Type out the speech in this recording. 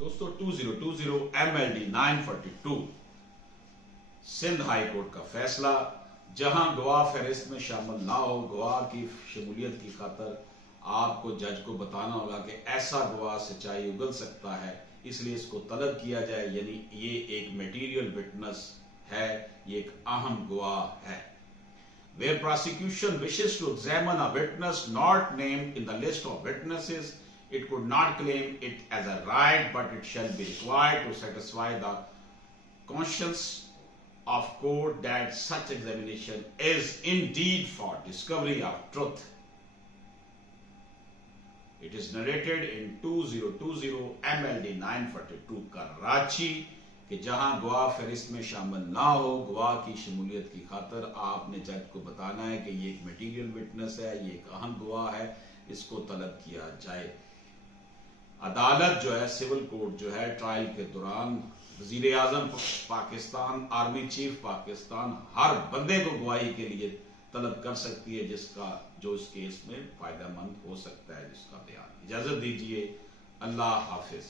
दोस्तों 2020 MLD 942 Sindh high court का फैसला, जहां गवाह फहरिस्त में शामिल ना हो, गवाह की शमूलियत की खातर आपको जज को बताना होगा कि ऐसा गवाह सच्चाई उगल सकता है, इसलिए इसको तलब किया जाए। यानी ये एक मटेरियल विटनेस है, ये एक अहम गवाह है। Where prosecution wishes to examine a witness not named in the list of witnesses, it could not claim it as a right, but it shall be required to satisfy the conscience of court that such examination is indeed for discovery of truth. It is narrated in 2020 MLD 942 Karachi कि जहां गवाह फहरिस्त में शामिल ना हो, गवाह की शमूलियत की खातर आपने जज को बताना है कि ये एक मटीरियल विटनेस है, ये एक अहम गवाह है, इसको तलब किया जाए। अदालत जो है, सिविल कोर्ट जो है, ट्रायल के दौरान वजीर आजम पाकिस्तान, आर्मी चीफ पाकिस्तान हर बंदे को गवाही के लिए तलब कर सकती है जो इस केस में फायदेमंद हो सकता है, जिसका बयान। इजाजत दीजिए, अल्लाह हाफिज।